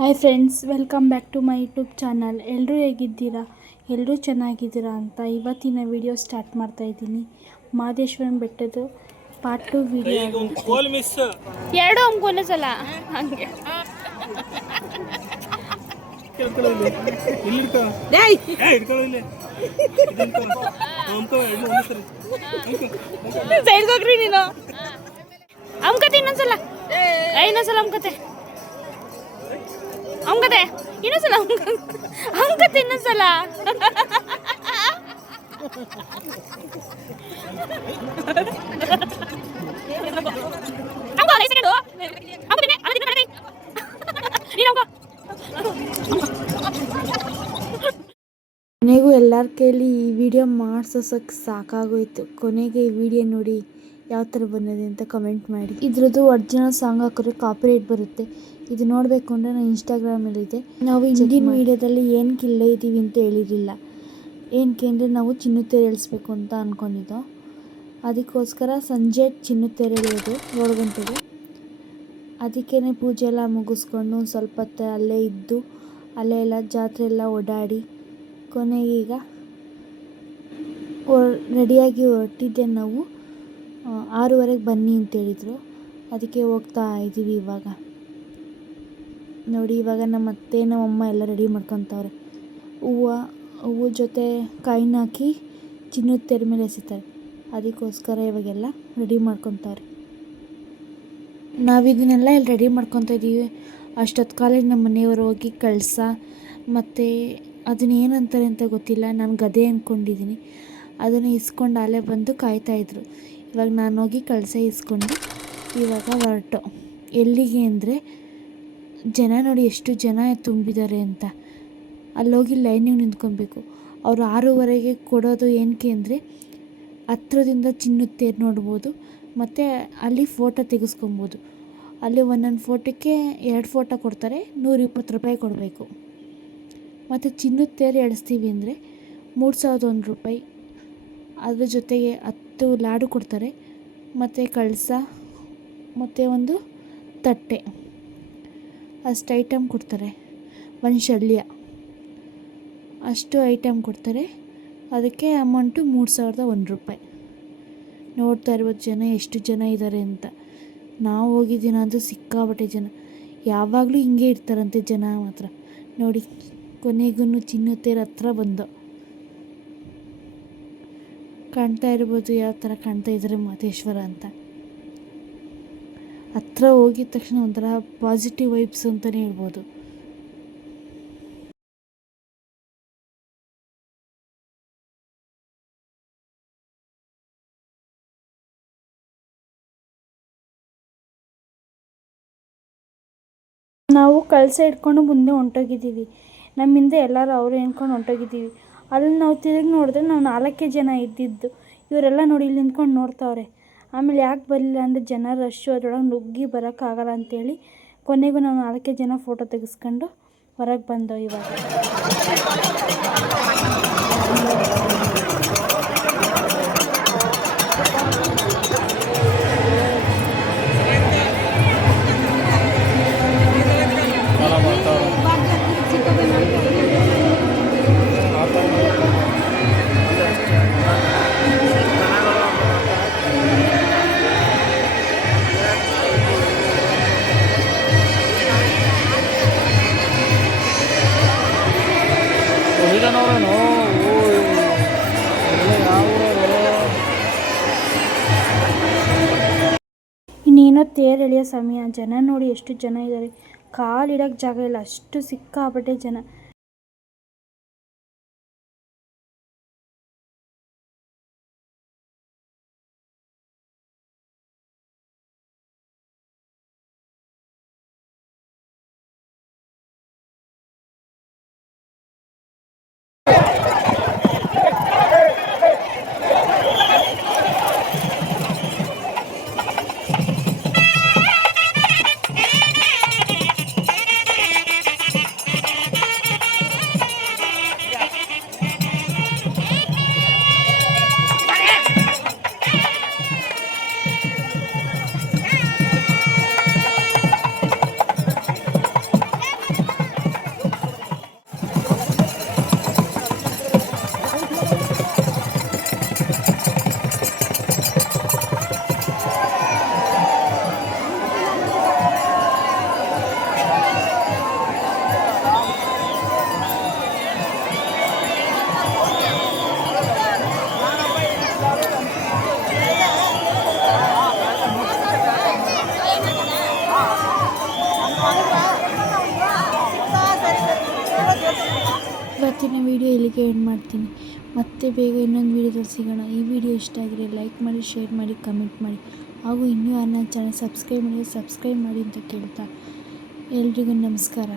Hi friends, welcome back to my YouTube channel. ಎಲ್ಲರೂ ಹೇಗಿದ್ದೀರಾ? ಎಲ್ಲರೂ ಚೆನ್ನಾಗಿದ್ದೀರಾ ಅಂತ ಇವತ್ತಿನ ವಿಡಿಯೋ ಸ್ಟಾರ್ಟ್ ಮಾಡ್ತಾ ಇದ್ದೀನಿ. ಮಹದೇಶ್ವರನ ಬೆಟ್ಟದ ಪಾರ್ಟ್ 2 ವಿಡಿಯೋ ಎರಡು ಅಂಕೋನೆ ಸಲ ಹಂಗೆ ಸೈಡ್ಗೆ ಹೋಗ್ರಿ ನೀನು. ಅಮ್ಕತೆ ಇನ್ನೊಂದ್ಸಲ ಅಮ್ಕತೆ ಅಮ್ಕತೆ ಇನ್ನೊಂದ್ಸಲ ಅಮ್ಕತೆ ಇನ್ನೊಂದ್ಸಲ ಕೊನೆಗೂ ಎಲ್ಲರ ಕೈಲಿ ಈ ವಿಡಿಯೋ ಮಾಡ್ಸೋಸಕ್ಕೆ ಸಾಕಾಗೋಯ್ತು. ಕೊನೆಗೆ ಈ ವಿಡಿಯೋ ನೋಡಿ ಯಾವ ಥರ ಬಂದಿದೆ ಅಂತ ಕಮೆಂಟ್ ಮಾಡಿ. ಇದ್ರದ್ದು ಒರಿಜಿನಲ್ ಸಾಂಗ್ ಹಾಕಿದ್ರೆ ಕಾಪಿರೈಟ್ ಬರುತ್ತೆ. ಇದು ನೋಡಬೇಕು ಅಂದರೆ ನಾನು ಇನ್ಸ್ಟಾಗ್ರಾಮಲ್ಲಿದೆ. ನಾವು ಇಂಡಿಯನ್ ಮೀಡಿಯಾದಲ್ಲಿ ಏನಕ್ಕೆ ಇಲ್ಲೇ ಇದ್ದೀವಿ ಅಂತ ಹೇಳಿರಲಿಲ್ಲ. ಏನಕ್ಕೆ ಅಂದರೆ ನಾವು ಚಿನ್ನದ ತೇರು ಎಳಿಸ್ಬೇಕು ಅಂತ ಅಂದ್ಕೊಂಡಿದ್ದೋ. ಅದಕ್ಕೋಸ್ಕರ ಸಂಜೆ ಚಿನ್ನದ ತೇರು ಎಳೆಯೋದು 7 ಗಂಟೆಗೆ. ಅದಕ್ಕೇ ಪೂಜೆ ಎಲ್ಲ ಮುಗಿಸ್ಕೊಂಡು ಒಂದು ಸ್ವಲ್ಪ ಹೊತ್ತು ಅಲ್ಲೇ ಇದ್ದು ಅಲ್ಲೇ ಎಲ್ಲ ಜಾತ್ರೆ ಎಲ್ಲ ಓಡಾಡಿ ಕೊನೆಗೆ ಈಗ ರೆಡಿಯಾಗಿ ಹೊರಟಿದ್ದೆ. ನಾವು 6:30ಗೆ ಬನ್ನಿ ಅಂತೇಳಿದರು. ಅದಕ್ಕೆ ಹೋಗ್ತಾ ಇದ್ದೀವಿ. ಇವಾಗ ನೋಡಿ, ಇವಾಗ ನಮ್ಮ ಅತ್ತೆ ನಮ್ಮಮ್ಮ ಎಲ್ಲ ರೆಡಿ ಮಾಡ್ಕೊತವ್ರೆ. ಹೂವು ಜೊತೆ ಕಾಯಿನ ಹಾಕಿ ಚಿನ್ನದ ತೆರೆ ಮೇಲೆ ಎಸಿತಾರೆ. ಅದಕ್ಕೋಸ್ಕರ ಇವಾಗೆಲ್ಲ ರೆಡಿ ಮಾಡ್ಕೊತವ್ರೆ. ನಾವಿದನ್ನೆಲ್ಲ ಇಲ್ಲಿ ರೆಡಿ ಮಾಡ್ಕೊತ ಇದ್ದೀವಿ. ಅಷ್ಟೊತ್ತು ಕಾಲೇಜ್ ನಮ್ಮ ಮನೆಯವರು ಹೋಗಿ ಕಳಸ ಮತ್ತು ಅದನ್ನೇನಂತಾರೆ ಅಂತ ಗೊತ್ತಿಲ್ಲ, ನಾನು ಗದೆ ಅಂದ್ಕೊಂಡಿದ್ದೀನಿ. ಅದನ್ನು ಇಸ್ಕೊಂಡು ಅಲ್ಲೇ ಬಂದು ಕಾಯ್ತಾಯಿದ್ರು. ಇವಾಗ ನಾನು ಹೋಗಿ ಕಳಸ ಇಸ್ಕೊಂಡು ಇವಾಗ ಹೊರಟು. ಎಲ್ಲಿಗೆ ಅಂದರೆ ಜನ ನೋಡಿ ಎಷ್ಟು ಜನ ತುಂಬಿದ್ದಾರೆ ಅಂತ. ಅಲ್ಲೋಗಿ ಲೈನಿಗೆ ನಿಂತ್ಕೊಬೇಕು. ಅವರು 6:30ಗೆ ಕೊಡೋದು ಏನಕ್ಕೆ ಅಂದರೆ ಹತ್ರದಿಂದ ಚಿನ್ನದ ತೇರು ನೋಡ್ಬೋದು ಮತ್ತು ಅಲ್ಲಿ ಫೋಟೋ ತೆಗೆಸ್ಕೊಬೋದು. ಅಲ್ಲಿ ಒಂದೊಂದು ಫೋಟೋಕ್ಕೆ 2 ಫೋಟೋ ಕೊಡ್ತಾರೆ, 120 ರೂಪಾಯಿ ಕೊಡಬೇಕು. ಮತ್ತು ಚಿನ್ನದ ತೇರು ಎಳಿಸ್ತೀವಿ ಅಂದರೆ 3001 ರೂಪಾಯಿ. ಅದ್ರ ಜೊತೆಗೆ 10 ಲಾಡು ಕೊಡ್ತಾರೆ ಮತ್ತು ಕಳಸ ಮತ್ತು ಒಂದು ತಟ್ಟೆ, ಅಷ್ಟು ಐಟಮ್ ಕೊಡ್ತಾರೆ. ಒಂದು ಶಲ್ಯ, ಅಷ್ಟು ಐಟಮ್ ಕೊಡ್ತಾರೆ. ಅದಕ್ಕೆ ಅಮೌಂಟು 3001 ರೂಪಾಯಿ. ನೋಡ್ತಾ ಇರ್ಬೋದು ಜನ ಎಷ್ಟು ಜನ ಇದ್ದಾರೆ ಅಂತ. ನಾವು ಹೋಗಿದ್ದೀನ ಅದು ಸಿಕ್ಕಾಬಟ್ಟೆ ಜನ. ಯಾವಾಗಲೂ ಹಿಂಗೆ ಇರ್ತಾರಂತೆ ಜನ ಮಾತ್ರ. ನೋಡಿ, ಕೊನೆಗೂ ಚಿನ್ನದ ತೇರು ಹತ್ರ ಬಂದು ಕಾಣ್ತಾ ಇರ್ಬೋದು ಯಾವ ಥರ ಕಾಣ್ತಾ ಇದ್ದಾರೆ ಮಹದೇಶ್ವರ ಅಂತ. ಹತ್ರ ಹೋಗಿದ ತಕ್ಷಣ ಒಂಥರ ಪಾಸಿಟಿವ್ ವೈಬ್ಸ್ ಅಂತಲೇ ಹೇಳ್ಬೋದು. ನಾವು ಕಳಸ ಇಟ್ಕೊಂಡು ಮುಂದೆ ಹೊಂಟೋಗಿದ್ದೀವಿ. ನಮ್ಮ ಹಿಂದೆ ಎಲ್ಲರೂ ಅವರು ಹೇಳ್ಕೊಂಡು ಹೊಂಟೋಗಿದ್ದೀವಿ. ಅಲ್ಲಿ ನಾವು ತಿರುಗಿ ನೋಡಿದ್ರೆ ನಾವು 4 ಜನ ಇದ್ದಿದ್ದು. ಇವರೆಲ್ಲ ನೋಡಿ ಇಲ್ಲಿ ನಿಂತ್ಕೊಂಡು ನೋಡ್ತಾವ್ರೆ. ಆಮೇಲೆ ಯಾಕೆ ಬರಲಿಲ್ಲ ಅಂದರೆ ಜನ ರಶ್ಶು, ಅದರೊಳಗೆ ನುಗ್ಗಿ ಬರೋಕ್ಕಾಗಲ್ಲ ಅಂಥೇಳಿ ಕೊನೆಗೂ ನಾವು 4 ಜನ ಫೋಟೋ ತೆಗೆಸ್ಕೊಂಡು ಹೊರಗೆ ಬಂದೋ. ಇವಾಗ ಇನ್ನೇನೋ ತೇರು ಎಳೆಯೋ ಸಮಯ. ಜನ ನೋಡಿ ಎಷ್ಟು ಜನ ಇದ್ದಾರೆ. ಕಾಲಿಡೋಕ್ಕೆ ಜಾಗ ಇಲ್ಲ, ಅಷ್ಟು ಸಿಕ್ಕಾಪಟ್ಟೆ ಜನ. ಇವತ್ತಿನ ವಿಡಿಯೋ ಇಲ್ಲಿಗೆ ಎಂಡ್ ಮಾಡ್ತೀನಿ. ಮತ್ತೆ ಬೇಗ ಇನ್ನೊಂದು ವಿಡಿಯೋದಲ್ಲಿ ಸಿಗೋಣ. ಈ ವಿಡಿಯೋ ಇಷ್ಟ ಆಗಿದ್ರೆ ಲೈಕ್ ಮಾಡಿ, ಶೇರ್ ಮಾಡಿ, ಕಮೆಂಟ್ ಮಾಡಿ, ಹಾಗೂ ಇನ್ನೂ ನನ್ನ ಚಾನಲ್ ಸಬ್ಸ್ಕ್ರೈಬ್ ಮಾಡಿ ಅಂತ ಕೇಳ್ತಾ ಎಲ್ರಿಗೂ ನಮಸ್ಕಾರ.